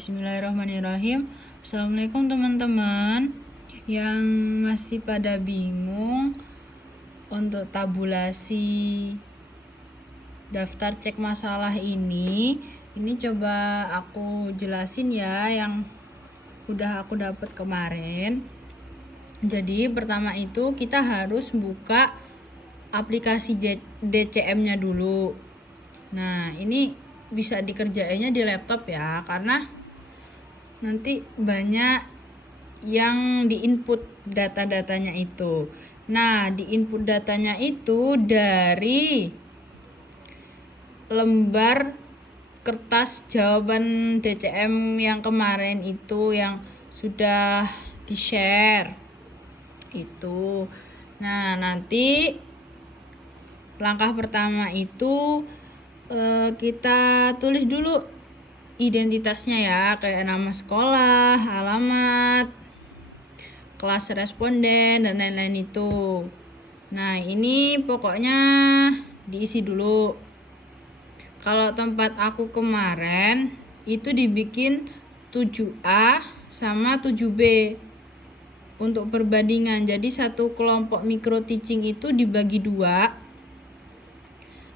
Bismillahirrahmanirrahim. Assalamualaikum teman-teman yang masih pada bingung untuk tabulasi daftar cek masalah ini coba aku jelasin ya yang udah aku dapat kemarin. Jadi pertama itu kita harus buka aplikasi DCM-nya dulu. Nah, ini bisa dikerjainnya di laptop ya, karena nanti banyak yang diinput data-datanya itu. Nah, diinput datanya itu dari lembar kertas jawaban DCM yang kemarin itu yang sudah di-share itu. Nah, nanti langkah pertama itu kita tulis dulu identitasnya ya, kayak nama sekolah, alamat, kelas responden, dan lain-lain itu. Nah, ini pokoknya diisi dulu. Kalau tempat aku kemarin itu dibikin 7A sama 7B untuk perbandingan. Jadi satu kelompok micro teaching itu dibagi dua.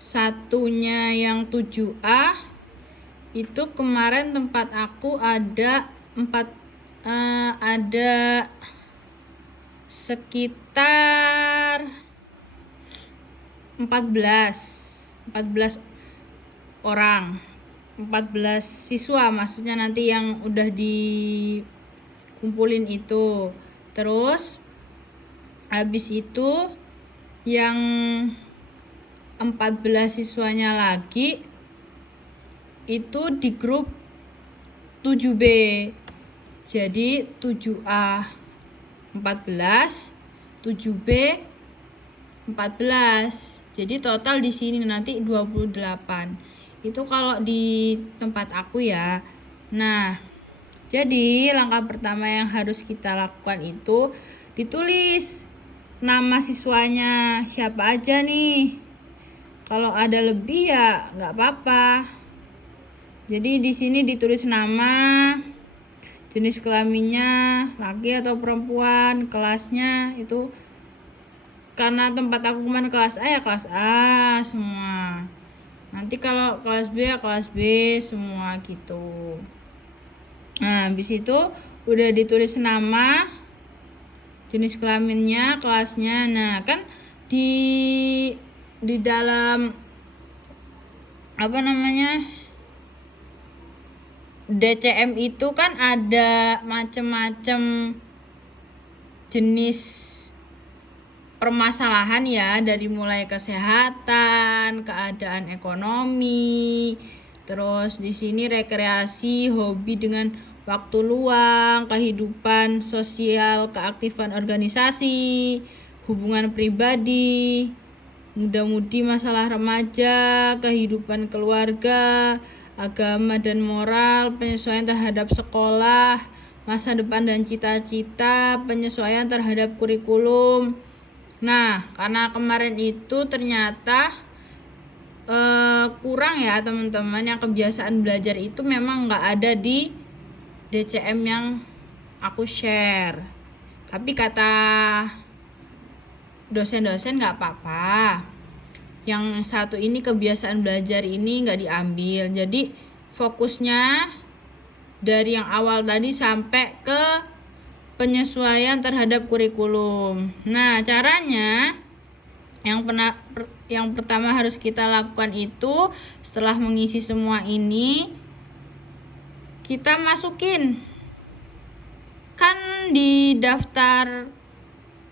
Satunya yang 7A itu kemarin tempat aku ada sekitar 14 orang, 14 siswa maksudnya nanti yang udah dikumpulin itu. Terus habis itu yang 14 siswanya lagi itu di grup 7B. Jadi 7A 14, 7B 14. Jadi total di sini nanti 28. Itu kalau di tempat aku ya. Nah, jadi langkah pertama yang harus kita lakukan itu ditulis nama siswanya siapa aja nih. Kalau ada lebih ya nggak apa-apa. Jadi di sini ditulis nama, jenis kelaminnya, laki atau perempuan, kelasnya itu. Karena tempat aku kemarin kelas A ya kelas A semua. Nanti kalau kelas B ya kelas B semua gitu. Nah, habis itu udah ditulis nama, jenis kelaminnya, kelasnya. Nah, kan di dalam DCM itu kan ada macam-macam jenis permasalahan ya, dari mulai kesehatan, keadaan ekonomi, terus di sini rekreasi, hobi dengan waktu luang, kehidupan sosial, keaktifan organisasi, hubungan pribadi, muda-mudi, masalah remaja, kehidupan keluarga, agama dan moral, penyesuaian terhadap sekolah, masa depan dan cita-cita, penyesuaian terhadap kurikulum. Nah, karena kemarin itu ternyata kurang ya teman-teman, yang kebiasaan belajar itu memang nggak ada di DCM yang aku share. Tapi kata dosen-dosen nggak apa-apa, yang satu ini kebiasaan belajar ini nggak diambil. Jadi fokusnya dari yang awal tadi sampai ke penyesuaian terhadap kurikulum. Nah, caranya yang pertama harus kita lakukan itu setelah mengisi semua ini, kita masukin kan di daftar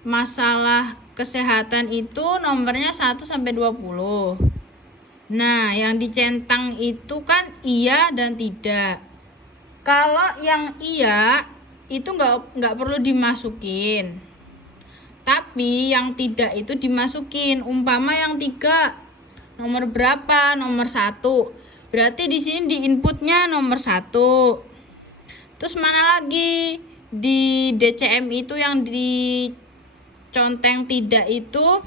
masalah kesehatan itu nomornya 1 sampai 20. Nah, yang dicentang itu kan iya dan tidak. Kalau yang iya itu nggak perlu dimasukin. Tapi yang tidak itu dimasukin. Umpama yang 3 nomor berapa? Nomor 1. Berarti di sini di inputnya nomor 1. Terus mana lagi? Di DCM itu yang di conteng tidak itu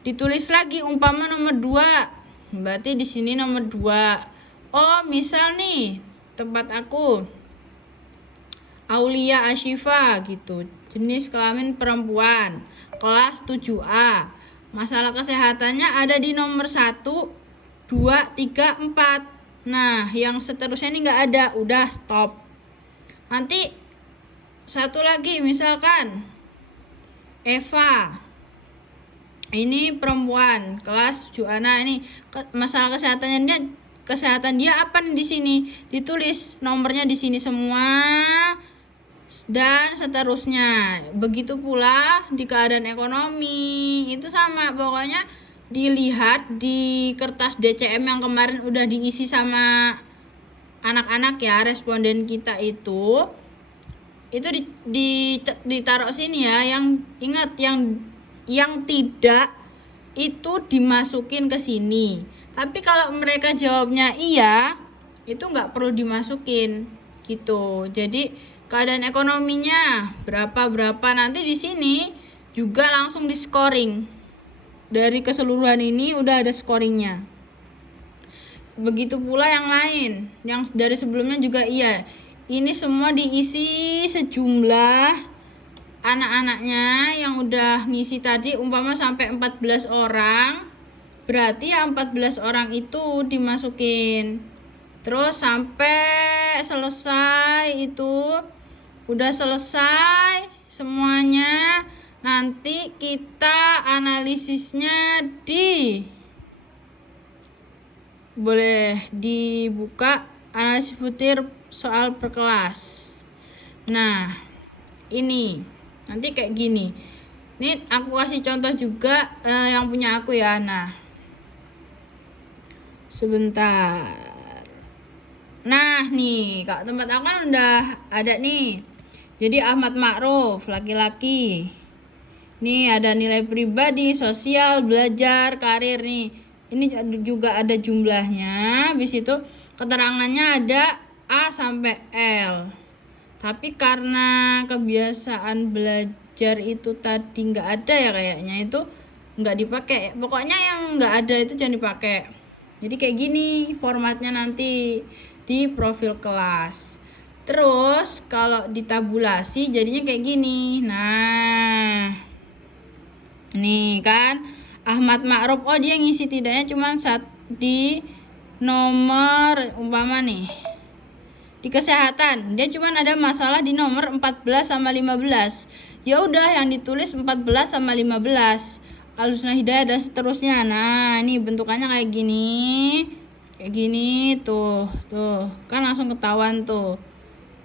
ditulis lagi umpama nomor 2. Berarti di sini nomor 2. Oh, misal nih tempat aku Aulia Ashifa gitu, jenis kelamin perempuan, kelas 7A. Masalah kesehatannya ada di nomor 1, 2, 3, 4. Nah, yang seterusnya ini nggak ada, udah stop. Nanti satu lagi misalkan Eva. Ini perempuan kelas 7A. Nah, ini masalah kesehatan dia apa nih di sini? Ditulis nomornya di sini semua dan seterusnya. Begitu pula di keadaan ekonomi, itu sama pokoknya. Dilihat di kertas DCM yang kemarin udah diisi sama anak-anak ya, responden kita itu ditaruh sini ya. Yang ingat, yang tidak itu dimasukin ke sini. Tapi kalau mereka jawabnya iya, itu nggak perlu dimasukin gitu. Jadi keadaan ekonominya berapa nanti di sini juga langsung di scoring. Dari keseluruhan ini udah ada scoringnya. Begitu pula yang lain, yang dari sebelumnya juga iya. Ini semua diisi sejumlah anak-anaknya yang udah ngisi tadi, umpama sampai 14 orang. Berarti ya 14 orang itu dimasukin. Terus sampai selesai itu, udah selesai semuanya. Nanti kita analisisnya boleh dibuka analisis butir soal per kelas. Nah, ini nanti kayak gini. Ini aku kasih contoh juga yang punya aku ya. Nah, sebentar. Nah, nih, Kak, tempat aku kan udah ada nih. Jadi Ahmad Ma'ruf, laki-laki. Nih ada nilai pribadi, sosial, belajar, karir nih. Ini juga ada jumlahnya. Habis itu keterangannya ada A sampai L. Tapi karena kebiasaan belajar itu tadi nggak ada ya kayaknya, itu nggak dipakai. Pokoknya yang nggak ada itu jangan dipakai. Jadi kayak gini formatnya nanti di profil kelas. Terus kalau ditabulasi jadinya kayak gini. Nah, nih kan Ahmad Ma'ruf, oh dia ngisi tidaknya cuma di nomor umpama nih di kesehatan dia cuma ada masalah di nomor 14 sama 15. Ya udah yang ditulis 14 sama 15. Al-Husna Hidayah dan seterusnya. Nah, ini bentukannya kayak gini tuh kan langsung ketahuan tuh.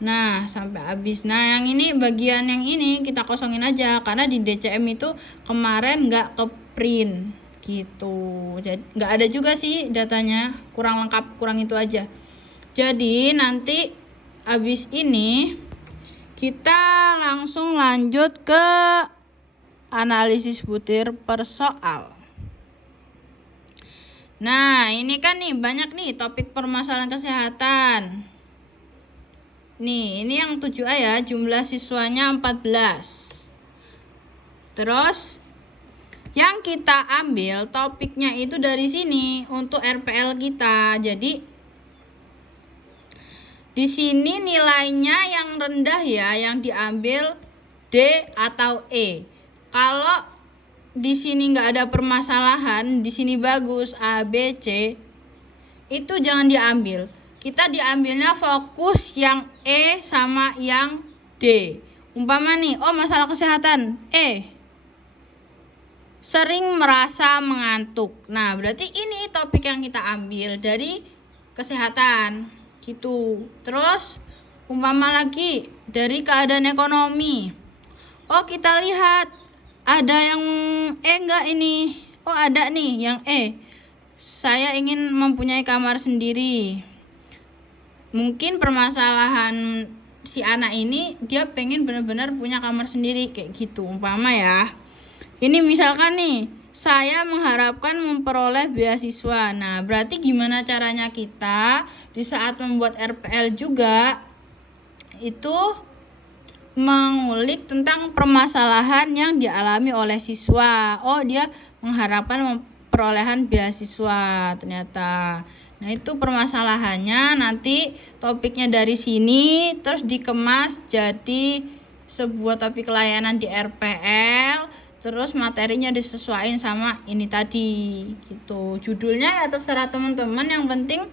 Nah, sampai habis. Nah, yang ini bagian yang ini kita kosongin aja karena di DCM itu kemarin nggak ke print gitu. Jadi nggak ada juga sih datanya, kurang lengkap, kurang itu aja. Jadi nanti habis ini kita langsung lanjut ke analisis butir per soal. Nah, ini kan nih banyak nih topik permasalahan kesehatan. Nih, ini yang 7A ya, jumlah siswanya 14. Terus yang kita ambil topiknya itu dari sini untuk RPL kita. Jadi di sini nilainya yang rendah ya, yang diambil D atau E. Kalau di sini nggak ada permasalahan, di sini bagus A, B, C, itu jangan diambil. Kita diambilnya fokus yang E sama yang D. Umpama nih, oh masalah kesehatan E, sering merasa mengantuk. Nah, berarti ini topik yang kita ambil dari kesehatan gitu. Terus umpama lagi dari keadaan ekonomi. Oh, kita lihat ada yang E enggak ini? Oh, ada nih yang E. Saya ingin mempunyai kamar sendiri. Mungkin permasalahan si anak ini dia pengen benar-benar punya kamar sendiri kayak gitu umpama ya. Ini misalkan nih, saya mengharapkan memperoleh beasiswa. Nah, berarti gimana caranya kita di saat membuat RPL juga itu mengulik tentang permasalahan yang dialami oleh siswa. Oh, dia mengharapkan perolehan beasiswa ternyata. Nah, itu permasalahannya nanti topiknya dari sini terus dikemas jadi sebuah topik layanan di RPL, terus materinya disesuaikan sama ini tadi gitu. Judulnya ya terserah teman-teman, yang penting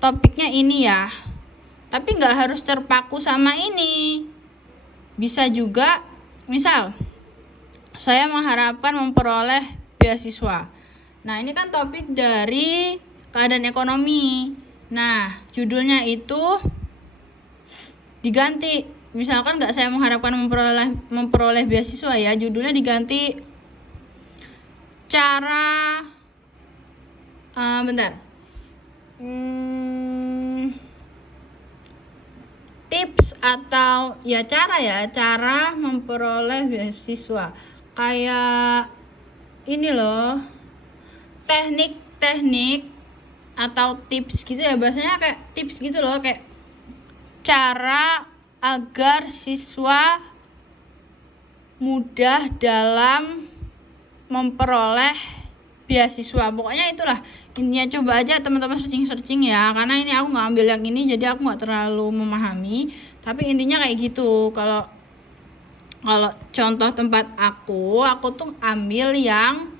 topiknya ini ya. Tapi nggak harus terpaku sama ini. Bisa juga misal saya mengharapkan memperoleh beasiswa. Nah, ini kan topik dari keadaan ekonomi. Nah, judulnya itu diganti. Misalkan nggak saya mengharapkan memperoleh beasiswa ya, judulnya diganti cara tips atau ya cara memperoleh beasiswa. Kayak ini loh, teknik atau tips gitu ya, bahasanya kayak tips gitu loh, kayak cara agar siswa mudah dalam memperoleh beasiswa. Pokoknya itulah intinya. Coba aja teman-teman searching ya, karena ini aku nggak ambil yang ini jadi aku nggak terlalu memahami, tapi intinya kayak gitu. Kalau contoh tempat aku tuh ambil yang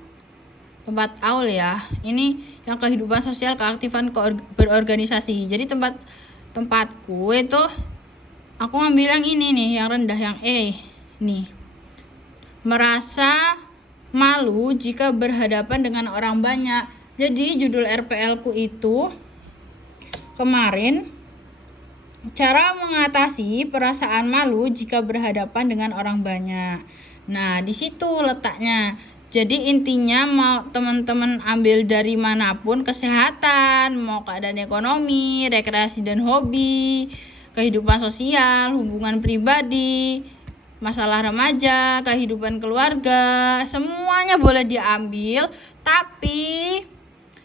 tempat Aul ya. Ini yang kehidupan sosial, keaktifan berorganisasi. Jadi tempatku itu aku ngambil yang ini nih, yang rendah, yang E nih. Merasa malu jika berhadapan dengan orang banyak. Jadi judul RPL ku itu kemarin, cara mengatasi perasaan malu jika berhadapan dengan orang banyak. Nah, di situ letaknya. Jadi intinya mau teman-teman ambil dari manapun, kesehatan, mau keadaan ekonomi, rekreasi dan hobi, kehidupan sosial, hubungan pribadi, masalah remaja, kehidupan keluarga, semuanya boleh diambil. Tapi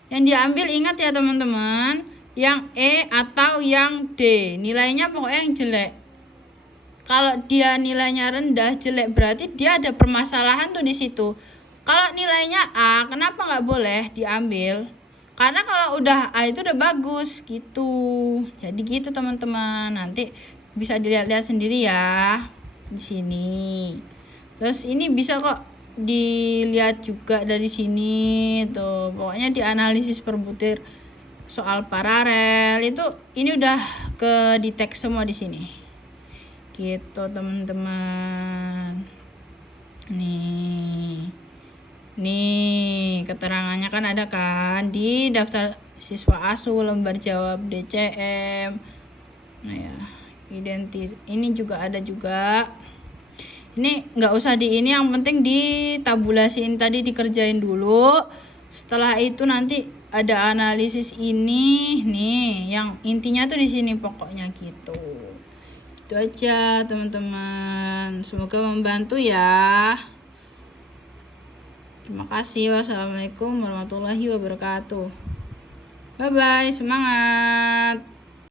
yang diambil, ingat ya teman-teman, yang E atau yang D, nilainya pokoknya yang jelek. Kalau dia nilainya rendah, jelek, berarti dia ada permasalahan tuh di situ. Kalau nilainya A, kenapa nggak boleh diambil? Karena kalau udah A itu udah bagus gitu. Jadi gitu teman-teman. Nanti bisa dilihat-lihat sendiri ya di sini. Terus ini bisa kok dilihat juga dari sini tuh. Pokoknya dianalisis per butir soal paralel itu, ini udah di teks semua di sini. Gitu teman-teman. Nih keterangannya kan ada kan di daftar siswa asuh, lembar jawab DCM. Nah ya, ini juga ada juga. Ini nggak usah ini, yang penting ditabulasiin tadi, dikerjain dulu. Setelah itu nanti ada analisis ini nih, yang intinya tuh di sini pokoknya gitu. Itu aja teman-teman, semoga membantu ya. Terima kasih. Wassalamualaikum warahmatullahi wabarakatuh. Bye bye, semangat.